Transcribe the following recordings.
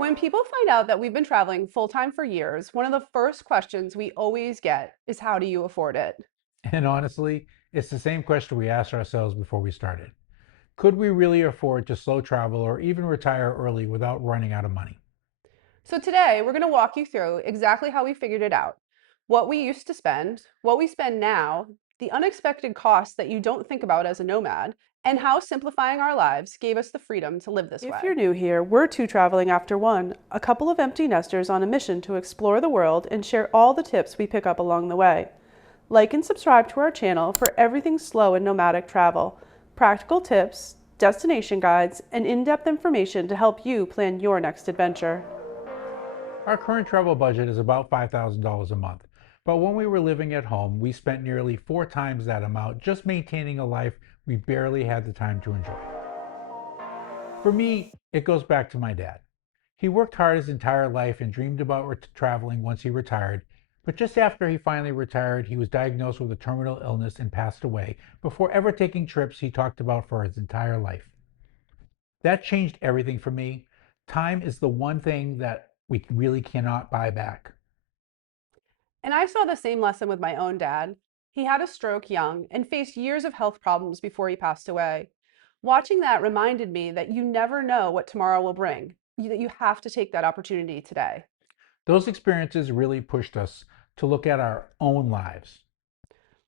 When people find out that we've been traveling full time for years, one of the first questions we always get is, how do you afford it? And honestly, it's the same question we asked ourselves before we started. Could we really afford to slow travel or even retire early without running out of money? So, today we're going to walk you through exactly how we figured it out, what we used to spend, what we spend now, the unexpected costs that you don't think about as a nomad, and how simplifying our lives gave us the freedom to live this If you're way. new here, we're two traveling after one, a couple of empty nesters on a mission to explore the world and share all the tips we pick up along the way. Like and subscribe to our channel for everything slow and nomadic travel, practical tips, destination guides, and in-depth information to help you plan your next adventure. Our current travel budget is about $5,000 a month, but when we were living at home, we spent nearly 4 times that amount just maintaining a life we barely had the time to enjoy. For me, it goes back to my dad. He worked hard his entire life and dreamed about traveling once he retired, but just after he finally retired, he was diagnosed with a terminal illness and passed away before ever taking trips he talked about for his entire life. That changed everything for me. Time is the one thing that we really cannot buy back. And I saw the same lesson with my own dad. He had a stroke young and faced years of health problems before he passed away. Watching that reminded me that you never know what tomorrow will bring, that you have to take that opportunity today. Those experiences really pushed us to look at our own lives.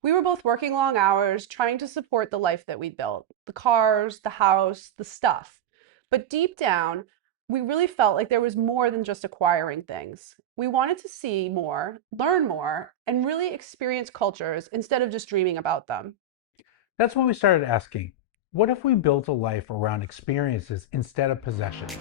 We were both working long hours, trying to support the life that we'd built, the cars, the house, the stuff. But deep down, we really felt like there was more than just acquiring things. We wanted to see more, learn more, and really experience cultures instead of just dreaming about them. That's when we started asking, what if we built a life around experiences instead of possessions?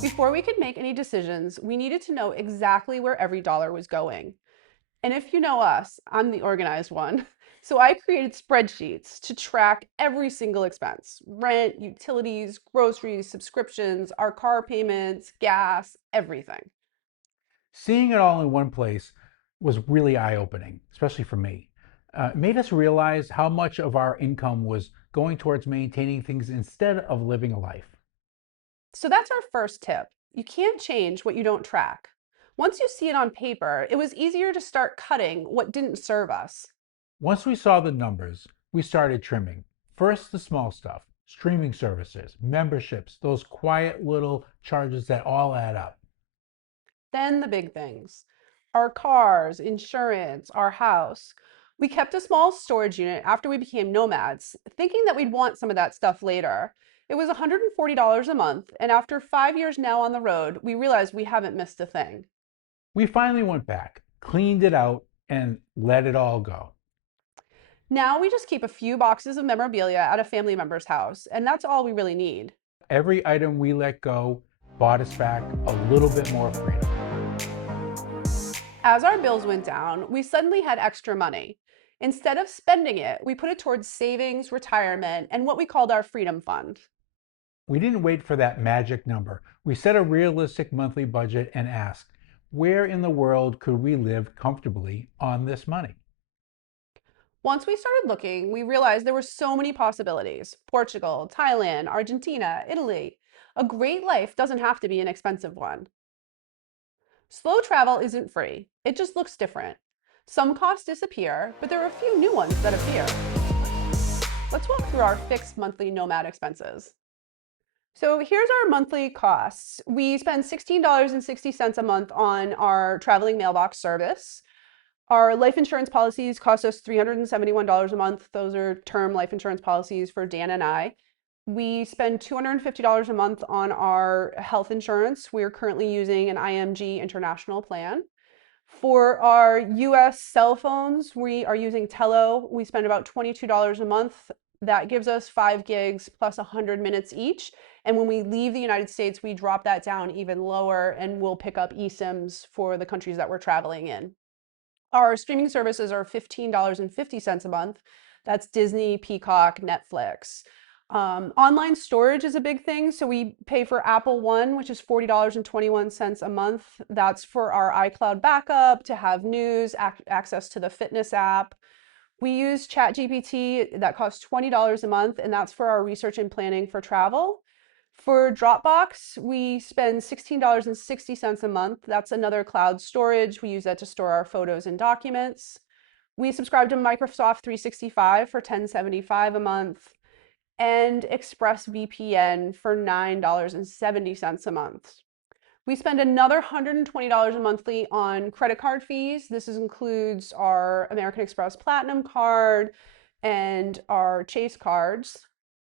Before we could make any decisions, we needed to know exactly where every dollar was going. And if you know us, I'm the organized one. So I created spreadsheets to track every single expense: rent, utilities, groceries, subscriptions, our car payments, gas, everything. Seeing it all in one place was really eye opening, especially for me. It made us realize how much of our income was going towards maintaining things instead of living a life. So that's our first tip. You can't change what you don't track. Once you see it on paper, it was easier to start cutting what didn't serve us. Once we saw the numbers, we started trimming. First, the small stuff: streaming services, memberships, those quiet little charges that all add up. Then the big things: our cars, insurance, our house. We kept a small storage unit after we became nomads, thinking that we'd want some of that stuff later. It was $140 a month, and after 5 years now on the road, we realized we haven't missed a thing. We finally went back, cleaned it out, and let it all go. Now we just keep a few boxes of memorabilia at a family member's house, and that's all we really need. Every item we let go bought us back a little bit more freedom. As our bills went down, we suddenly had extra money. Instead of spending it, we put it towards savings, retirement, and what we called our freedom fund. We didn't wait for that magic number. We set a realistic monthly budget and asked, where in the world could we live comfortably on this money? Once we started looking, we realized there were so many possibilities: Portugal, Thailand, Argentina, Italy. A great life doesn't have to be an expensive one. Slow travel isn't free, it just looks different. Some costs disappear, but there are a few new ones that appear. Let's walk through our fixed monthly nomad expenses. So here's our monthly costs. We spend $16.60 a month on our traveling mailbox service. Our life insurance policies cost us $371 a month. Those are term life insurance policies for Dan and I. We spend $250 a month on our health insurance. We're currently using an IMG international plan. For our US cell phones, we are using Tello. We spend about $22 a month. That gives us 5 gigs plus 100 minutes each. And when we leave the United States, we drop that down even lower and we'll pick up eSIMs for the countries that we're traveling in. Our streaming services are $15.50 a month. That's Disney, Peacock, Netflix. Online storage is a big thing. So we pay for Apple One, which is $40.21 a month. That's for our iCloud backup, to have news, access to the fitness app. We use ChatGPT, that costs $20 a month, and that's for our research and planning for travel. For Dropbox, we spend $16.60 a month. That's another cloud storage. We use that to store our photos and documents. We subscribe to Microsoft 365 for $10.75 a month and ExpressVPN for $9.70 a month. We spend another $120 monthly on credit card fees. This includes our American Express Platinum card and our Chase cards.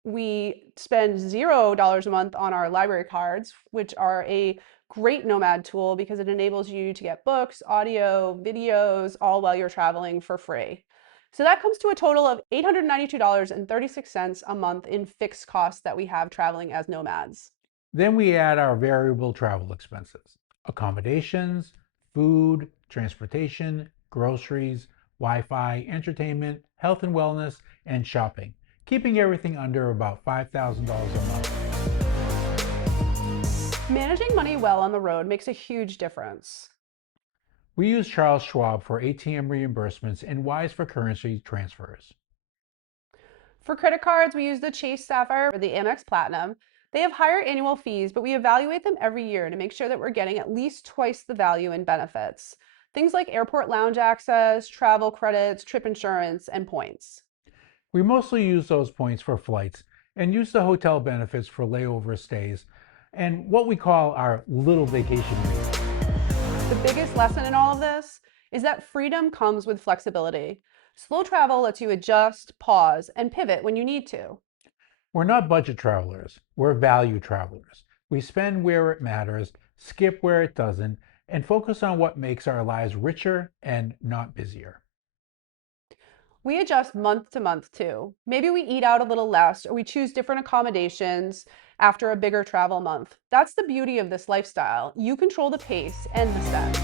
We spend $0 a month on our library cards, which are a great nomad tool because it enables you to get books, audio, videos, all while you're traveling for free. So that comes to a total of $892.36 a month in fixed costs that we have traveling as nomads. Then we add our variable travel expenses: accommodations, food, transportation, groceries, Wi-Fi, entertainment, health and wellness, and shopping, keeping everything under about $5,000 a month. Managing money well on the road makes a huge difference. We use Charles Schwab for ATM reimbursements and Wise for currency transfers. For credit cards, we use the Chase Sapphire or the Amex Platinum. They have higher annual fees, but we evaluate them every year to make sure that we're getting at least twice the value in benefits. Things like airport lounge access, travel credits, trip insurance, and points. We mostly use those points for flights and use the hotel benefits for layover stays and what we call our little vacation rate. The biggest lesson in all of this is that freedom comes with flexibility. Slow travel lets you adjust, pause, and pivot when you need to. We're not budget travelers, we're value travelers. We spend where it matters, skip where it doesn't, and focus on what makes our lives richer and not busier. We adjust month to month too. Maybe we eat out a little less or we choose different accommodations after a bigger travel month. That's the beauty of this lifestyle. You control the pace and the spend.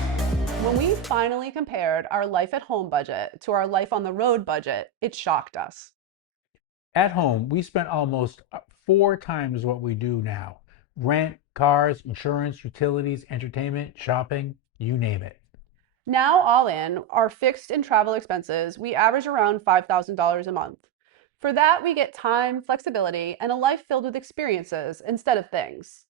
When we finally compared our life at home budget to our life on the road budget, it shocked us. At home, we spent almost 4 times what we do now: rent, cars, insurance, utilities, entertainment, shopping, you name it. Now, all in, our fixed and travel expenses, we average around $5,000 a month. For that, we get time, flexibility, and a life filled with experiences instead of things.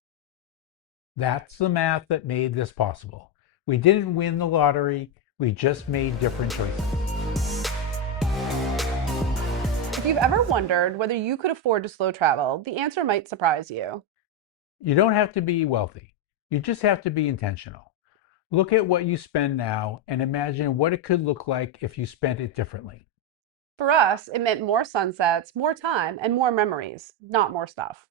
That's the math that made this possible. We didn't win the lottery, we just made different choices. If you've ever wondered whether you could afford to slow travel, the answer might surprise you. You don't have to be wealthy, you just have to be intentional. Look at what you spend now and imagine what it could look like if you spent it differently. For us, it meant more sunsets, more time, and more memories, not more stuff.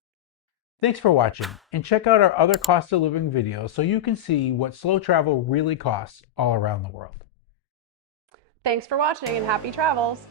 Thanks for watching, and check out our other cost of living videos so you can see what slow travel really costs all around the world. Thanks for watching and happy travels!